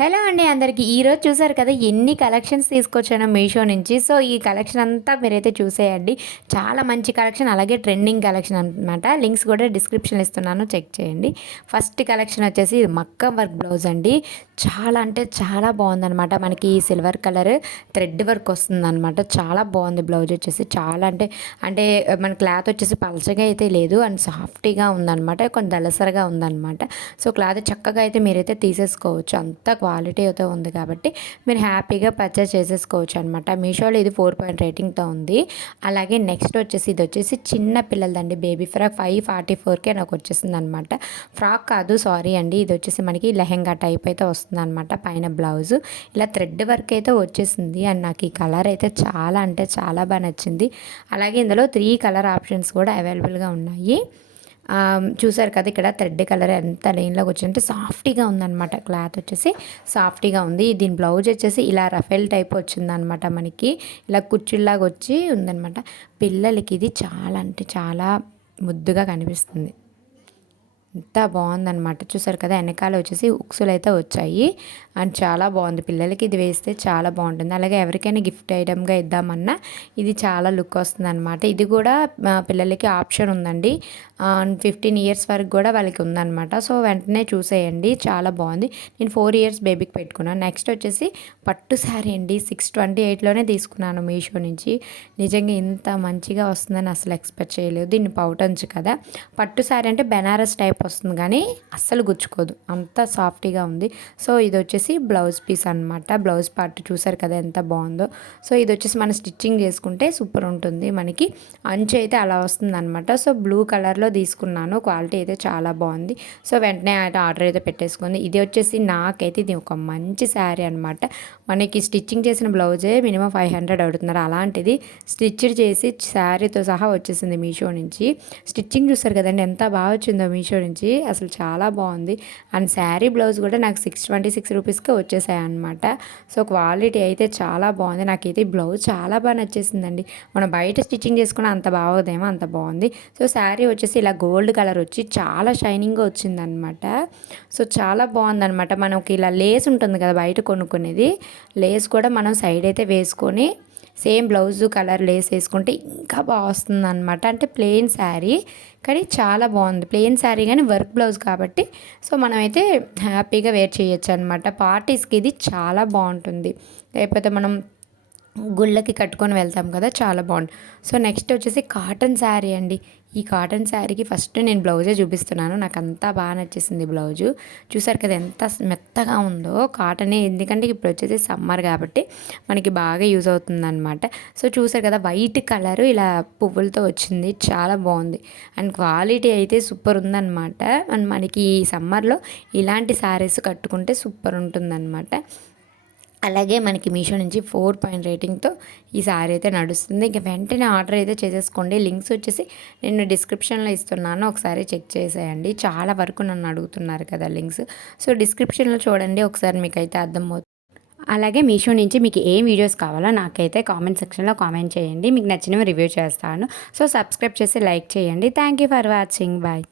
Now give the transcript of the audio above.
Hello అండి అందరికీ. ఈరోజు చూసారు కదా ఎన్ని కలెక్షన్స్ తీసుకొచ్చానో మీషో నుంచి. సో, ఈ కలెక్షన్ అంతా మీరైతే చూసేయండి. చాలా మంచి కలెక్షన్, అలాగే ట్రెండింగ్ కలెక్షన్ అనమాట. లింక్స్ కూడా డిస్క్రిప్షన్‌లో ఇస్తున్నాను, చెక్ చేయండి. ఫస్ట్ కలెక్షన్ వచ్చేసి మగ్గం వర్క్ బ్లౌజ్ అండి. చాలా అంటే చాలా బాగుందనమాట. మనకి సిల్వర్ కలర్ థ్రెడ్ వర్క్ వస్తుందనమాట. చాలా బాగుంది బ్లౌజ్ వచ్చేసి. చాలా అంటే మన క్లాత్ వచ్చేసి పలచగా అయితే లేదు, అండ్ సాఫ్ట్‌గా ఉందనమాట. కొంచెం దళసరిగా ఉందనమాట. సో, క్లాత్ చక్కగా అయితే మీరైతే తీసేసుకోవచ్చు. అంత క్వాలిటీ అయితే ఉంది కాబట్టి మీరు హ్యాపీగా పర్చేస్ చేసేసుకోవచ్చు అనమాట. మీషోలో ఇది 4 రేటింగ్తో ఉంది. అలాగే నెక్స్ట్ వచ్చేసి ఇది వచ్చేసి చిన్న పిల్లలదండి, బేబీ ఫ్రాక్ 544కే నాకు వచ్చేసింది అనమాట. ఫ్రాక్ కాదు, సారీ అండి, ఇది వచ్చేసి మనకి లెహెంగా టైప్ అయితే వస్తుంది అనమాట. పైన బ్లౌజ్ ఇలా థ్రెడ్ వర్క్ అయితే వచ్చేసింది. అండ్ నాకు ఈ కలర్ అయితే చాలా అంటే చాలా బాగా నచ్చింది. అలాగే ఇందులో 3 కలర్ ఆప్షన్స్ కూడా అవైలబుల్గా ఉన్నాయి. చూసారు కదా ఇక్కడ థ్రెడ్ కలర్ ఎంత లైన్లోకి వచ్చిందంటే సాఫ్ట్గా ఉందన్నమాట. క్లాత్ వచ్చేసి సాఫ్ట్గా ఉంది. దీని బ్లౌజ్ వచ్చేసి ఇలా రఫెల్ టైప్ వచ్చిందనమాట. మనకి ఇలా కుచ్చుల్లాగా వచ్చి ఉందన్నమాట. పిల్లలకి ఇది చాలా అంటే చాలా ముద్దుగా కనిపిస్తుంది. ఎంత బాగుందనమాట. చూసారు కదా వెనకాల వచ్చేసి ఉక్సులు అయితే వచ్చాయి. అండ్ చాలా బాగుంది. పిల్లలకి ఇది వేస్తే చాలా బాగుంటుంది. అలాగే ఎవరికైనా గిఫ్ట్ ఐటమ్గా ఇద్దామన్నా ఇది చాలా లుక్ వస్తుంది అనమాట. ఇది కూడా పిల్లలకి ఆప్షన్ ఉందండి. 15 ఇయర్స్ వరకు కూడా వాళ్ళకి ఉందన్నమాట. సో వెంటనే చూసేయండి, చాలా బాగుంది. నేను 4 ఇయర్స్ బేబీకి పెట్టుకున్నాను. నెక్స్ట్ వచ్చేసి పట్టు శారీ అండి. 628లోనే తీసుకున్నాను మీషో నుంచి. నిజంగా ఇంత మంచిగా వస్తుందని అసలు ఎక్స్పెక్ట్ చేయలేదు. దీన్ని పౌటంచు కదా, పట్టు శారీ అంటే బెనారస్ టైప్ వస్తుంది కానీ అస్సలు గుచ్చుకోదు, అంత సాఫ్ట్గా ఉంది. సో ఇది వచ్చేసి బ్లౌజ్ పీస్ అనమాట. బ్లౌజ్ పార్ట్ చూసారు కదా ఎంత బాగుందో. సో ఇది వచ్చేసి మనం స్టిచ్చింగ్ చేసుకుంటే సూపర్ ఉంటుంది. మనకి అంచు అయితే అలా వస్తుంది అనమాట. సో బ్లూ కలర్లో తీసుకున్నాను. క్వాలిటీ అయితే చాలా బాగుంది. సో వెంటనే అయితే ఆర్డర్ అయితే పెట్టేసుకుంది. ఇది వచ్చేసి నాకైతే ఇది ఒక మంచి శారీ అనమాట. మనకి స్టిచ్చింగ్ చేసిన బ్లౌజే మినిమం 500 అడుగుతున్నారు. అలాంటిది స్టిచ్డ్ చేసి శారీతో సహా వచ్చేసింది మీషో నుంచి. స్టిచ్చింగ్ చూసారు కదండి ఎంత బాగా వచ్చిందో మీషో నుంచి, అసలు చాలా బాగుంది. అండ్ శారీ బ్లౌజ్ కూడా నాకు 626 రూపీస్కే వచ్చేసాయి అనమాట. సో క్వాలిటీ అయితే చాలా బాగుంది. నాకైతే బ్లౌజ్ చాలా బాగా నచ్చేసిందండి. మనం బయట స్టిచ్చింగ్ చేసుకున్న అంత బాగోదేమో, అంత బాగుంది. సో శారీ వచ్చేసి ఇలా గోల్డ్ కలర్ వచ్చి చాలా షైనింగ్గా వచ్చిందనమాట. సో చాలా బాగుందనమాట. మనకి ఇలా లేస్ ఉంటుంది కదా బయట కొనుక్కునేది, లేస్ కూడా మనం సైడ్ అయితే వేసుకొని సేమ్ బ్లౌజు కలర్ లేస్ వేసుకుంటే ఇంకా బాగా వస్తుంది అనమాట. అంటే ప్లెయిన్ శారీ కానీ చాలా బాగుంది. ప్లెయిన్ శారీ కానీ వర్క్ బ్లౌజ్ కాబట్టి సో మనమైతే హ్యాపీగా వేర్ చేయొచ్చు అనమాట. పార్టీస్కి ఇది చాలా బాగుంటుంది. లేకపోతే మనం గుళ్ళకి కట్టుకొని వెళ్తాం కదా, చాలా బాగుంది. సో నెక్స్ట్ వచ్చేసి కాటన్ శారీ అండి. ఈ కాటన్ శారీకి ఫస్ట్ నేను బ్లౌజే చూపిస్తున్నాను. నాకు అంతా బాగా నచ్చేసింది బ్లౌజు. చూసారు కదా ఎంత మెత్తగా ఉందో కాటనే, ఎందుకంటే ఇప్పుడు వచ్చేసి సమ్మర్ కాబట్టి మనకి బాగా యూజ్ అవుతుందన్నమాట. సో చూసారు కదా వైట్ కలరు ఇలా పువ్వులతో వచ్చింది, చాలా బాగుంది. అండ్ క్వాలిటీ అయితే సూపర్ ఉందన్నమాట. అండ్ మనకి ఈ సమ్మర్లో ఇలాంటి శారీస్ కట్టుకుంటే సూపర్ ఉంటుందన్నమాట. అలాగే మనకి మీషో నుంచి 4 రేటింగ్తో ఈ సారీ అయితే నడుస్తుంది. ఇంక వెంటనే ఆర్డర్ అయితే చేసేసుకోండి. లింక్స్ వచ్చేసి నేను డిస్క్రిప్షన్లో ఇస్తున్నాను, ఒకసారి చెక్ చేసేయండి. చాలా వరకు నన్ను అడుగుతున్నారు కదా లింక్స్. సో డిస్క్రిప్షన్లో చూడండి, ఒకసారి మీకు అయితే అర్థమవుతుంది. అలాగే మీషో నుంచి మీకు ఏ వీడియోస్ కావాలో నాకైతే కామెంట్ సెక్షన్లో కామెంట్ చేయండి. మీకు నచ్చినవి రివ్యూ చేస్తాను. సో సబ్స్క్రైబ్ చేసి లైక్ చేయండి. Thank you for watching. Bye.